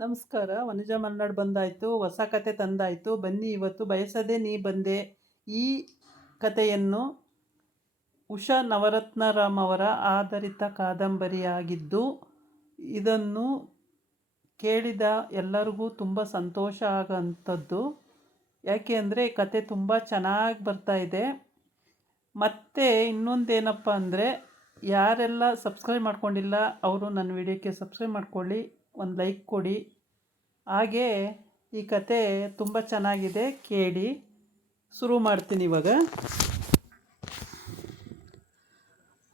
ನಮಸ್ಕಾರ. ವನಜಾ ಮಲ್ನಾಡ್ ಬಂದಾಯಿತು, ಹೊಸ ಕತೆ ತಂದಾಯಿತು. ಬನ್ನಿ, ಇವತ್ತು ಬಯಸದೆ ನೀ ಬಂದೆ ಈ ಕತೆಯನ್ನು ಉಷಾ ನವರತ್ನರಾಮ್ ಅವರ ಆಧಾರಿತ ಕಾದಂಬರಿಯಾಗಿದ್ದು, ಇದನ್ನು ಕೇಳಿದ ಎಲ್ಲರಿಗೂ ತುಂಬ ಸಂತೋಷ ಆಗೋಂಥದ್ದು. ಯಾಕೆ ಅಂದರೆ ಕತೆ ತುಂಬ ಚೆನ್ನಾಗಿ ಬರ್ತಾ ಇದೆ. ಮತ್ತು ಇನ್ನೊಂದೇನಪ್ಪ ಅಂದರೆ, ಯಾರೆಲ್ಲ ಸಬ್ಸ್ಕ್ರೈಬ್ ಮಾಡ್ಕೊಂಡಿಲ್ಲ ಅವರು ನನ್ನ ವಿಡಿಯೋಕ್ಕೆ ಸಬ್ಸ್ಕ್ರೈಬ್ ಮಾಡ್ಕೊಳ್ಳಿ, ಒಂದು ಲೈಕ್ ಕೊಡಿ. ಹಾಗೇ ಈ ಕತೆ ತುಂಬ ಚೆನ್ನಾಗಿದೆ, ಕೇಳಿ. ಶುರು ಮಾಡ್ತೀನಿ ಇವಾಗ.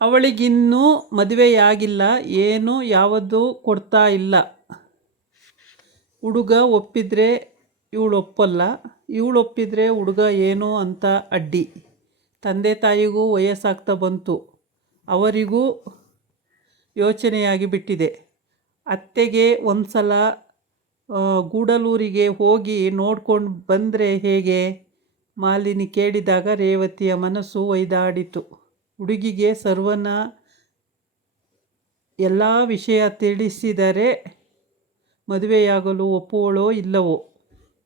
ಅವಳಿಗಿನ್ನೂ ಮದುವೆಯಾಗಿಲ್ಲ, ಏನು ಯಾವುದು ಕೊಡ್ತಾ ಇಲ್ಲ. ಹುಡುಗ ಒಪ್ಪಿದರೆ ಇವಳು ಒಪ್ಪಲ್ಲ, ಇವಳು ಒಪ್ಪಿದರೆ ಹುಡುಗ ಏನು ಅಂತ ಅಡ್ಡಿ. ತಂದೆ ತಾಯಿಗೂ ವಯಸ್ಸಾಗ್ತಾ ಬಂತು, ಅವರಿಗೂ ಯೋಚನೆಯಾಗಿ ಬಿಟ್ಟಿದೆ. ಅತ್ತೆಗೆ ಒಂದು ಸಲ ಗೂಡಲೂರಿಗೆ ಹೋಗಿ ನೋಡ್ಕೊಂಡು ಬಂದರೆ ಹೇಗೆ? ಮಾಲಿನಿ ಕೇಳಿದಾಗ ರೇವತಿಯ ಮನಸ್ಸು ಒಯ್ದಾಡಿತು. ಹುಡುಗಿಗೆ ಸರ್ವನ ಎಲ್ಲ ವಿಷಯ ತಿಳಿಸಿದರೆ ಮದುವೆಯಾಗಲು ಒಪ್ಪುವಳೋ ಇಲ್ಲವೋ?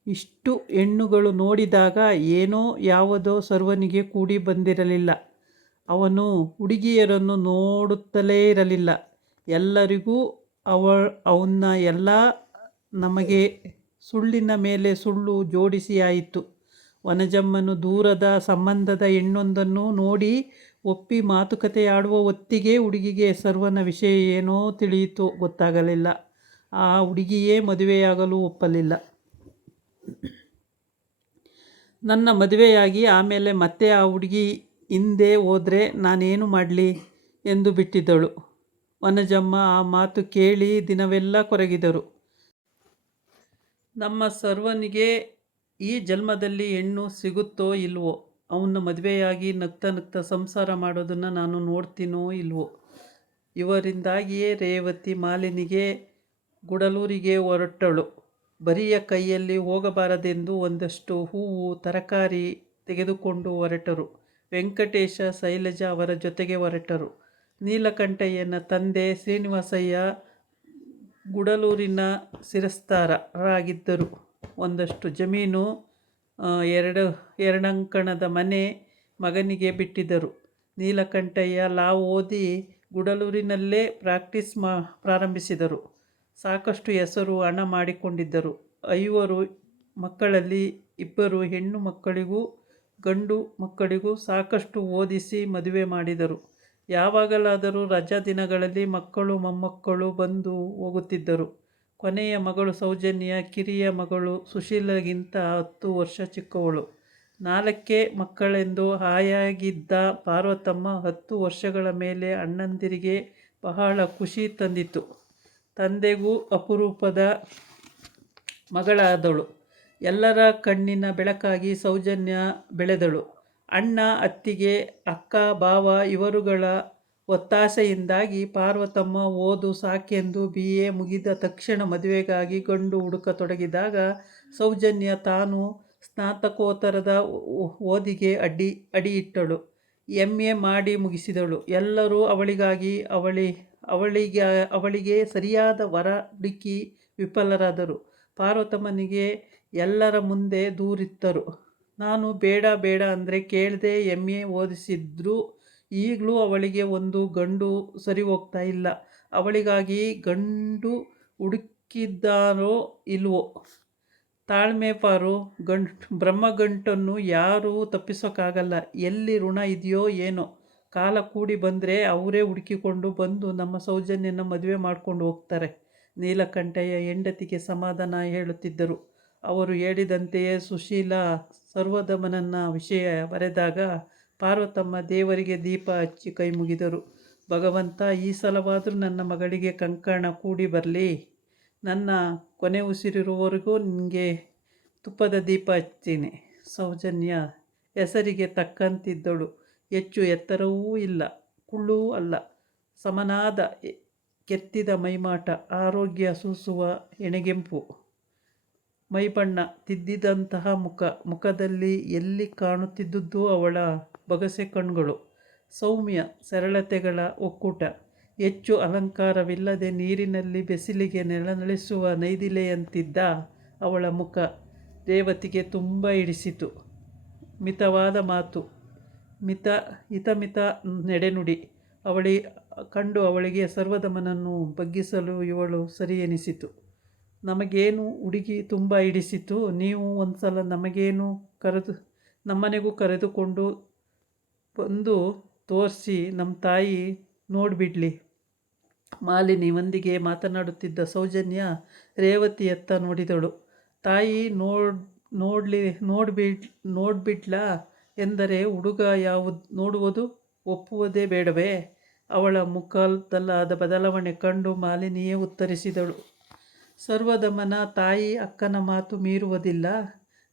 ಇಷ್ಟು ಹೆಣ್ಣುಗಳು ನೋಡಿದಾಗ ಏನೋ ಯಾವುದೋ ಸರ್ವನಿಗೆ ಕೂಡಿ ಬಂದಿರಲಿಲ್ಲ. ಅವನು ಹುಡುಗಿಯರನ್ನು ನೋಡುತ್ತಲೇ ಇರಲಿಲ್ಲ. ಎಲ್ಲರಿಗೂ ಅವನ್ನ ಎಲ್ಲ ನಮಗೆ ಸುಳ್ಳಿನ ಮೇಲೆ ಸುಳ್ಳು ಜೋಡಿಸಿಯಾಯಿತು. ವನಜಮ್ಮನು ದೂರದ ಸಂಬಂಧದ ಹೆಣ್ಣೊಂದನ್ನು ನೋಡಿ ಒಪ್ಪಿ ಮಾತುಕತೆಯಾಡುವ ಹೊತ್ತಿಗೆ ಹುಡುಗಿಗೆ ಸರ್ವನ ವಿಷಯ ಏನೋ ತಿಳಿಯಿತು, ಗೊತ್ತಾಗಲಿಲ್ಲ. ಆ ಹುಡುಗಿಯೇ ಮದುವೆಯಾಗಲು ಒಪ್ಪಲಿಲ್ಲ. ನನ್ನ ಮದುವೆಯಾಗಿ ಆಮೇಲೆ ಮತ್ತೆ ಆ ಹುಡುಗಿ ಹಿಂದೆ ಹೋದರೆ ನಾನೇನು ಮಾಡಲಿ ಎಂದು ಬಿಟ್ಟಿದ್ದಳು. ವನಜಮ್ಮ ಆ ಮಾತು ಕೇಳಿ ದಿನವೆಲ್ಲ ಕೊರಗಿದರು. ನಮ್ಮ ಸರ್ವನಿಗೆ ಈ ಜನ್ಮದಲ್ಲಿ ಹೆಣ್ಣು ಸಿಗುತ್ತೋ ಇಲ್ವೋ? ಅವನ್ನ ಮದುವೆಯಾಗಿ ನಗ್ತಾ ನಗ್ತಾ ಸಂಸಾರ ಮಾಡೋದನ್ನು ನಾನು ನೋಡ್ತೀನೋ ಇಲ್ವೋ? ಇವರಿಂದಾಗಿಯೇ ರೇವತಿ ಮಾಲಿನಿಗೆ ಗುಡಲೂರಿಗೆ ಹೊರಟಳು. ಬರಿಯ ಕೈಯಲ್ಲಿ ಹೋಗಬಾರದೆಂದು ಒಂದಷ್ಟು ಹೂವು ತರಕಾರಿ ತೆಗೆದುಕೊಂಡು ಹೊರಟರು. ವೆಂಕಟೇಶ ಶೈಲಜಾ ಅವರ ಜೊತೆಗೆ ಹೊರಟರು. ನೀಲಕಂಠಯ್ಯನ ತಂದೆ ಶ್ರೀನಿವಾಸಯ್ಯ ಗುಡಲೂರಿನ ಶಿರಸ್ತಾರರಾಗಿದ್ದರು. ಒಂದಷ್ಟು ಜಮೀನು, ಎರಡಂಕಣದ ಮನೆ ಮಗನಿಗೆ ಬಿಟ್ಟಿದ್ದರು. ನೀಲಕಂಠಯ್ಯ ಲಾ ಓದಿ ಗುಡಲೂರಿನಲ್ಲೇ ಪ್ರಾಕ್ಟೀಸ್ ಪ್ರಾರಂಭಿಸಿದರು. ಸಾಕಷ್ಟು ಹೆಸರು ಹಣ ಮಾಡಿಕೊಂಡಿದ್ದರು. 5 ಮಕ್ಕಳಲ್ಲಿ 2 ಹೆಣ್ಣು ಮಕ್ಕಳಿಗೂ ಗಂಡು ಮಕ್ಕಳಿಗೂ ಸಾಕಷ್ಟು ಓದಿಸಿ ಮದುವೆ ಮಾಡಿದರು. ಯಾವಾಗಲಾದರೂ ರಜಾ ದಿನಗಳಲ್ಲಿ ಮಕ್ಕಳು ಮೊಮ್ಮಕ್ಕಳು ಬಂದು ಹೋಗುತ್ತಿದ್ದರು. ಕೊನೆಯ ಮಗಳು ಸೌಜನ್ಯ, ಕಿರಿಯ ಮಗಳು ಸುಶೀಲಗಿಂತ 10 ವರ್ಷ ಚಿಕ್ಕವಳು. 4 ಮಕ್ಕಳೆಂದು ಹಾಯಾಗಿದ್ದ ಪಾರ್ವತಮ್ಮ 10 ವರ್ಷಗಳ ಮೇಲೆ ಅಣ್ಣಂದಿರಿಗೆ ಬಹಳ ಖುಷಿ ತಂದಿತು. ತಂದೆಗೂ ಅಪರೂಪದ ಮಗಳಾದಳು. ಎಲ್ಲರ ಕಣ್ಣಿನ ಬೆಳಕಾಗಿ ಸೌಜನ್ಯ ಬೆಳೆದಳು. ಅಣ್ಣ, ಅತ್ತಿಗೆ, ಅಕ್ಕ, ಭಾವ ಇವರುಗಳ ಒತ್ತಾಸೆಯಿಂದಾಗಿ ಪಾರ್ವತಮ್ಮ ಓದು ಸಾಕೆಂದು BA ಮುಗಿದ ತಕ್ಷಣ ಮದುವೆಗಾಗಿ ಗಂಡು ಹುಡುಕತೊಡಗಿದಾಗ ಸೌಜನ್ಯ ತಾನು ಸ್ನಾತಕೋತ್ತರದ ಓದಿಗೆ ಅಡಿಯಿಟ್ಟಳು. MA ಮಾಡಿ ಮುಗಿಸಿದಳು. ಎಲ್ಲರೂ ಅವಳಿಗಾಗಿ ಅವಳಿಗೆ ಸರಿಯಾದ ವರ ಹುಡುಕಿ ವಿಫಲರಾದರು. ಪಾರ್ವತಮ್ಮನಿಗೆ ಎಲ್ಲರ ಮುಂದೆ ದೂರಿತ್ತರು. ನಾನು ಬೇಡ ಬೇಡ ಅಂದರೆ ಕೇಳದೆ MA ಓದಿಸಿದ್ರು. ಈಗಲೂ ಅವಳಿಗೆ ಒಂದು ಗಂಡು ಸರಿ ಹೋಗ್ತಾ ಇಲ್ಲ. ಅವಳಿಗಾಗಿ ಗಂಡು ಹುಡುಕಿದ್ದಾರೋ ಇಲ್ವೋ? ತಾಳ್ಮೆ ಪಾರು, ಬ್ರಹ್ಮಗಂಟನ್ನು ಯಾರೂ ತಪ್ಪಿಸೋಕ್ಕಾಗಲ್ಲ. ಎಲ್ಲಿ ಋಣ ಇದೆಯೋ ಏನೋ. ಕಾಲ ಕೂಡಿ ಬಂದರೆ ಅವರೇ ಹುಡುಕಿಕೊಂಡು ಬಂದು ನಮ್ಮ ಸೌಜನ್ಯನ ಮದುವೆ ಮಾಡ್ಕೊಂಡು ಹೋಗ್ತಾರೆ. ನೀಲಕಂಠಯ್ಯ ಹೆಂಡತಿಗೆ ಸಮಾಧಾನ ಹೇಳುತ್ತಿದ್ದರು. ಅವರು ಹೇಳಿದಂತೆಯೇ ಸುಶೀಲ ಸರ್ವದಮನನ ವಿಷಯ ಬರೆದಾಗ ಪಾರ್ವತಮ್ಮ ದೇವರಿಗೆ ದೀಪ ಹಚ್ಚಿ ಕೈ ಮುಗಿದರು. ಭಗವಂತ, ಈ ಸಲವಾದರೂ ನನ್ನ ಮಗಳಿಗೆ ಕಂಕಣ ಕೂಡಿ ಬರಲಿ. ನನ್ನ ಕೊನೆ ಉಸಿರಿರುವವರೆಗೂ ನಿನಗೆ ತುಪ್ಪದ ದೀಪ ಹಚ್ತೀನಿ. ಸೌಜನ್ಯ ಹೆಸರಿಗೆ ತಕ್ಕಂತಿದ್ದಳು. ಹೆಚ್ಚು ಎತ್ತರವೂ ಇಲ್ಲ, ಕುಳ್ಳೂ ಅಲ್ಲ. ಸಮನಾದ ಕೆತ್ತಿದ ಮೈಮಾಟ, ಆರೋಗ್ಯ ಸೂಸುವ ಎಣೆಗೆಂಪು ಮೈಬಣ್ಣ, ತಿದ್ದಿದಂತಹ ಮುಖದಲ್ಲಿ ಎಲ್ಲಿ ಕಾಣುತ್ತಿದ್ದುದು ಅವಳ ಬೊಗಸೆ ಕಣ್ಣುಗಳು, ಸೌಮ್ಯ ಸರಳತೆಗಳ ಒಕ್ಕೂಟ. ಹೆಚ್ಚು ಅಲಂಕಾರವಿಲ್ಲದೆ ನೀರಿನಲ್ಲಿ ಬೆಸಿಲಿಗೆ ನೆಲನಳಿಸುವ ನೈದಿಲೆಯಂತಿದ್ದ ಅವಳ ಮುಖ ರೇವತಿಗೆ ತುಂಬ ಹಿಡಿಸಿತು. ಮಿತವಾದ ಮಾತು, ಹಿತಮಿತ ನಡೆನುಡಿ ಕಂಡು ಅವಳಿಗೆ ಸರ್ವದಮನನ್ನು ಬಗ್ಗಿಸಲು ಇವಳು ಸರಿ ಎನಿಸಿತು. ನಮಗೇನು ಹುಡುಗಿ ತುಂಬ ಹಿಡಿಸಿತು, ನೀವು ಒಂದು ಸಲ ನಮ್ಮನೆಗೂ ಕರೆದುಕೊಂಡು ಬಂದು ತೋರಿಸಿ ನಮ್ಮ ತಾಯಿ ನೋಡಿಬಿಡ್ಲಿ. ಮಾಲಿನಿ ಒಂದಿಗೆ ಮಾತನಾಡುತ್ತಿದ್ದ ಸೌಜನ್ಯ ರೇವತಿಯತ್ತ ನೋಡಿದಳು. ತಾಯಿ ನೋಡ್ಬಿಡ್ಲಾ ಎಂದರೆ ಹುಡುಗ ನೋಡುವುದು ಒಪ್ಪುವುದೇ ಬೇಡವೇ? ಅವಳ ಮುಖದಲ್ಲಾದ ಬದಲಾವಣೆ ಕಂಡು ಮಾಲಿನಿಯೇ ಉತ್ತರಿಸಿದಳು. ಸರ್ವದಮನ ತಾಯಿ ಅಕ್ಕನ ಮಾತು ಮೀರುವುದಿಲ್ಲ.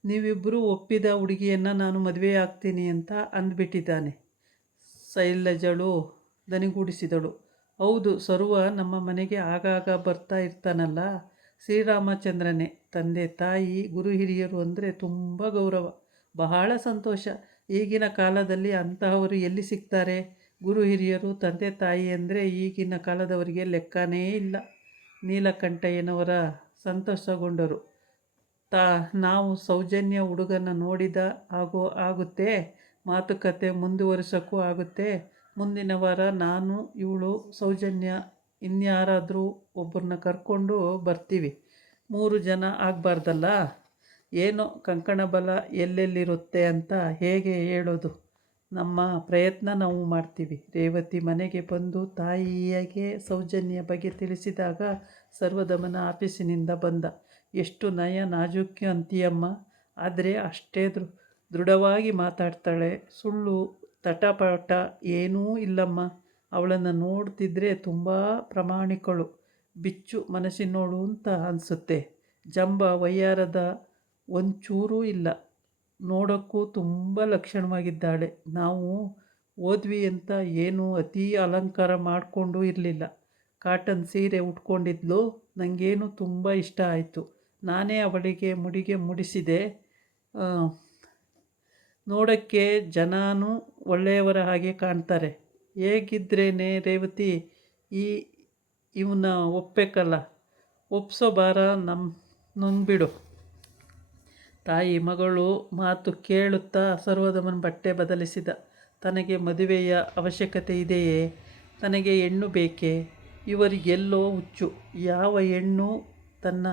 ನೀವಿಬ್ಬರೂ ಒಪ್ಪಿದ ಹುಡುಗಿಯನ್ನು ನಾನು ಮದುವೆಯಾಗ್ತೀನಿ ಅಂತ ಅಂದ್ಬಿಟ್ಟಿದ್ದಾನೆ. ಶೈಲಜಳು ದನಿಗೂಡಿಸಿದಳು. ಹೌದು, ಸರ್ವ ನಮ್ಮ ಮನೆಗೆ ಆಗಾಗ ಬರ್ತಾ ಇರ್ತಾನಲ್ಲ. ಶ್ರೀರಾಮಚಂದ್ರನೇ. ತಂದೆ ತಾಯಿ ಗುರು ಹಿರಿಯರು ಅಂದರೆ ತುಂಬ ಗೌರವ, ಬಹಳ ಸಂತೋಷ. ಈಗಿನ ಕಾಲದಲ್ಲಿ ಅಂತಹವರು ಎಲ್ಲಿ ಸಿಗ್ತಾರೆ? ಗುರು ಹಿರಿಯರು ತಂದೆ ತಾಯಿ ಅಂದರೆ ಈಗಿನ ಕಾಲದವರಿಗೆ ಲೆಕ್ಕನೇ ಇಲ್ಲ. ನೀಲಕಂಠಯ್ಯನವರ ಸಂತೋಷಗೊಂಡರು. ನಾವು ಸೌಜನ್ಯ ಹುಡುಗನ ನೋಡಿದ ಆಗುತ್ತೆ, ಮಾತುಕತೆ ಮುಂದುವರಿಸೋಕ್ಕೂ ಆಗುತ್ತೆ. ಮುಂದಿನ ವಾರ ನಾನು, ಇವಳು, ಸೌಜನ್ಯ ಇನ್ಯಾರಾದರೂ ಒಬ್ಬರನ್ನ ಕರ್ಕೊಂಡು ಬರ್ತೀವಿ. 3 ಜನ ಆಗಬಾರ್ದಲ್ಲ? ಏನೋ ಕಂಕಣ ಬಲ ಎಲ್ಲೆಲ್ಲಿರುತ್ತೆ ಅಂತ ಹೇಗೆ ಹೇಳೋದು? ನಮ್ಮ ಪ್ರಯತ್ನ ನಾವು ಮಾಡ್ತೀವಿ. ರೇವತಿ ಮನೆಗೆ ಬಂದು ತಾಯಿಗೆ ಸೌಜನ್ಯ ಬಗ್ಗೆ ತಿಳಿಸಿದಾಗ ಸರ್ವದಮನ ಆಫೀಸಿನಿಂದ ಬಂದ. ಎಷ್ಟು ನಯ ನಾಜೂಕ್ಯ ಅಂತೀಯಮ್ಮ, ಆದರೆ ಅಷ್ಟೇ ದೃಢವಾಗಿ ಮಾತಾಡ್ತಾಳೆ. ಸುಳ್ಳು ತಟಪಟ ಏನೂ ಇಲ್ಲಮ್ಮ. ಅವಳನ್ನು ನೋಡ್ತಿದ್ರೆ ತುಂಬ ಪ್ರಾಮಾಣಿಕಳು, ಬಿಚ್ಚು ಮನಸ್ಸಿನೋಳು ಅಂತ ಅನಿಸುತ್ತೆ. ಜಂಬ ವಯ್ಯಾರದ ಒಂಚೂರೂ ಇಲ್ಲ. ನೋಡೋಕ್ಕೂ ತುಂಬ ಲಕ್ಷಣವಾಗಿದ್ದಾಳೆ. ನಾವು ಹೋದ್ವಿ ಅಂತ ಏನೂ ಅತೀ ಅಲಂಕಾರ ಮಾಡಿಕೊಂಡು ಇರಲಿಲ್ಲ. ಕಾಟನ್ ಸೀರೆ ಉಟ್ಕೊಂಡಿದ್ಲು. ನನಗೇನು ತುಂಬ ಇಷ್ಟ ಆಯಿತು. ನಾನೇ ಅವಳಿಗೆ ಮುಡಿಗೆ ಮುಡಿಸಿದೆ. ನೋಡೋಕ್ಕೆ ಜನನೂ ಒಳ್ಳೆಯವರ ಹಾಗೆ ಕಾಣ್ತಾರೆ. ಹೇಗಿದ್ರೇನೆ ರೇವತಿ, ಇವನ್ನ ಒಪ್ಪಬೇಕಲ್ಲ. ಒಪ್ಸೋ ಭಾರ ನುಂಗ್ಬಿಡು. ತಾಯಿ ಮಗಳು ಮಾತು ಕೇಳುತ್ತಾ ಸರ್ವದಮನ ಬಟ್ಟೆ ಬದಲಿಸಿದ. ತನಗೆ ಮದುವೆಯ ಅವಶ್ಯಕತೆ ಇದೆಯೇ? ತನಗೆ ಹೆಣ್ಣು ಬೇಕೇ? ಇವರಿಗೆಲ್ಲೋ ಹುಚ್ಚು. ಯಾವ ಹೆಣ್ಣು ತನ್ನ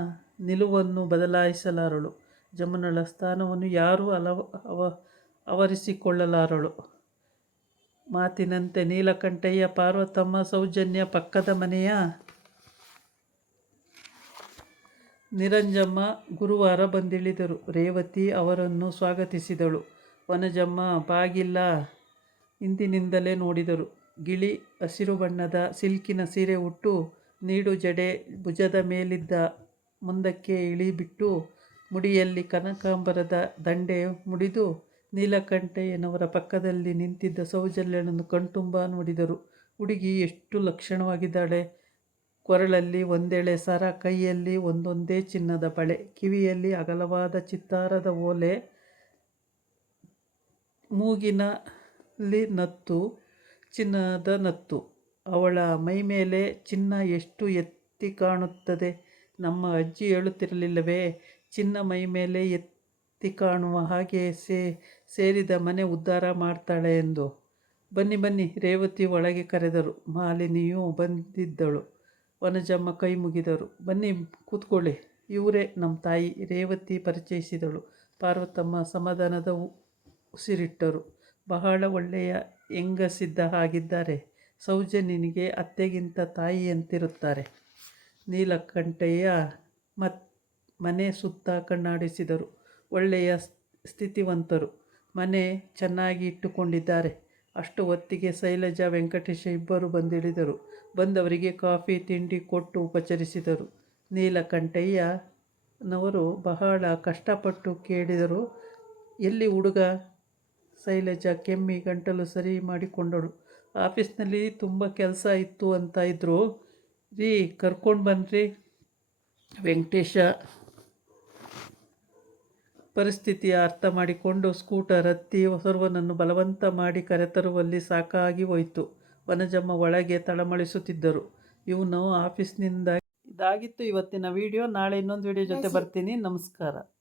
ನಿಲುವನ್ನು ಬದಲಾಯಿಸಲಾರಳು. ಜಮುನಳ ಸ್ಥಾನವನ್ನು ಯಾರೂ ಆವರಿಸಿಕೊಳ್ಳಲಾರಳು. ಮಾತಿನಂತೆ ನೀಲಕಂಠಯ್ಯ, ಪಾರ್ವತಮ್ಮ, ಸೌಜನ್ಯ ಪಕ್ಕದ ಮನೆಯ ನಿರಂಜಮ್ಮ ಗುರುವಾರ ಬಂದಿಳಿದರು. ರೇವತಿ ಅವರನ್ನು ಸ್ವಾಗತಿಸಿದಳು. ವನಜಮ್ಮ ಬಾಗಿಲ ಹಿಂದಿನಿಂದಲೇ ನೋಡಿದರು. ಗಿಳಿ ಹಸಿರು ಬಣ್ಣದ ಸಿಲ್ಕಿನ ಸೀರೆ ಉಟ್ಟು, ನೀಡು ಜಡೆ ಭುಜದ ಮೇಲಿದ್ದ ಮುಂದಕ್ಕೆ ಇಳಿಬಿಟ್ಟು, ಮುಡಿಯಲ್ಲಿ ಕನಕಾಂಬರದ ದಂಡೆ ಮುಡಿದು ನೀಲಕಂಠಯ್ಯನವರ ಪಕ್ಕದಲ್ಲಿ ನಿಂತಿದ್ದ ಸೌಜನ್ಯಳನ್ನು ಕಣ್ತುಂಬ ನೋಡಿದರು. ಹುಡುಗಿ ಎಷ್ಟು ಲಕ್ಷಣವಾಗಿದ್ದಾಳೆ. ಕೊರಳಲ್ಲಿ ಒಂದೆಳೆ ಸರ, ಕೈಯಲ್ಲಿ ಒಂದೊಂದೇ ಚಿನ್ನದ ಬಳೆ, ಕಿವಿಯಲ್ಲಿ ಅಗಲವಾದ ಚಿತ್ತಾರದ ಓಲೆ, ಮೂಗಿನಲ್ಲಿ ನತ್ತು, ಚಿನ್ನದ ನತ್ತು. ಅವಳ ಮೈಮೇಲೆ ಚಿನ್ನ ಎಷ್ಟು ಎತ್ತಿ ಕಾಣುತ್ತದೆ. ನಮ್ಮ ಅಜ್ಜಿ ಹೇಳುತ್ತಿರಲಿಲ್ಲವೇ, ಚಿನ್ನ ಮೈಮೇಲೆ ಎತ್ತಿ ಕಾಣುವ ಹಾಗೆ ಸೇರಿದ ಮನೆ ಉದ್ಧಾರ ಮಾಡ್ತಾಳೆ ಎಂದು. ಬನ್ನಿ ಬನ್ನಿ, ರೇವತಿ ಒಳಗೆ ಕರೆದರು. ಮಾಲಿನಿಯೂ ಬಂದಿದ್ದಳು. ವನಜಮ್ಮ ಕೈ ಮುಗಿದರು. ಬನ್ನಿ ಕೂತ್ಕೊಳ್ಳಿ, ಇವರೇ ನಮ್ಮ ತಾಯಿ. ರೇವತಿ ಪರಿಚಯಿಸಿದಳು. ಪಾರ್ವತಮ್ಮ ಸಮಾಧಾನದ ಉಸಿರಿಟ್ಟರು. ಬಹಳ ಒಳ್ಳೆಯ ಹೆಂಗಸಿದ್ದ ಹಾಗಿದ್ದಾರೆ. ಸೌಜನ್ಯನಿಗೆ ಅತ್ತೆಗಿಂತ ತಾಯಿಯಂತಿರುತ್ತಾರೆ. ನೀಲಕಂಠಯ್ಯ ಮನೆ ಸುತ್ತ ಕಣ್ಣಾಡಿಸಿದರು. ಒಳ್ಳೆಯ ಸ್ಥಿತಿವಂತರು, ಮನೆ ಚೆನ್ನಾಗಿ ಇಟ್ಟುಕೊಂಡಿದ್ದಾರೆ. ಅಷ್ಟು ಹೊತ್ತಿಗೆ ಶೈಲಜಾ, ವೆಂಕಟೇಶ ಇಬ್ಬರು ಬಂದಿಳಿದರು. ಬಂದವರಿಗೆ ಕಾಫಿ ತಿಂಡಿ ಕೊಟ್ಟು ಉಪಚರಿಸಿದರು. ನೀಲಕಂಠಯ್ಯನವರು ಬಹಳ ಕಷ್ಟಪಟ್ಟು ಕೇಳಿದರು, ಎಲ್ಲಿ ಹುಡುಗ? ಶೈಲಜಾ ಕೆಮ್ಮಿ ಗಂಟಲು ಸರಿ ಮಾಡಿಕೊಂಡಳು. ಆಫೀಸ್ನಲ್ಲಿ ತುಂಬ ಕೆಲಸ ಇತ್ತು ಅಂತ ಇದ್ರು ರೀ, ಕರ್ಕೊಂಡು ಬನ್ನಿರಿ. ವೆಂಕಟೇಶ ಪರಿಸ್ಥಿತಿಯ ಅರ್ಥ ಮಾಡಿಕೊಂಡು ಸ್ಕೂಟರ್ ಹತ್ತಿ ಸರ್ವನನ್ನು ಬಲವಂತ ಮಾಡಿ ಕರೆತರುವಲ್ಲಿ ಸಾಕಾಗಿ ಹೋಯಿತು. ವನಜಮ್ಮ ಒಳಗೆ ತಳಮಳಿಸುತ್ತಿದ್ದರು. ಇವನು ಆಫೀಸ್ನಿಂದ ಇದಾಗಿತ್ತು ಇವತ್ತಿನ ವಿಡಿಯೋ. ನಾಳೆ ಇನ್ನೊಂದು ವಿಡಿಯೋ ಜೊತೆ ಬರ್ತೀನಿ. ನಮಸ್ಕಾರ.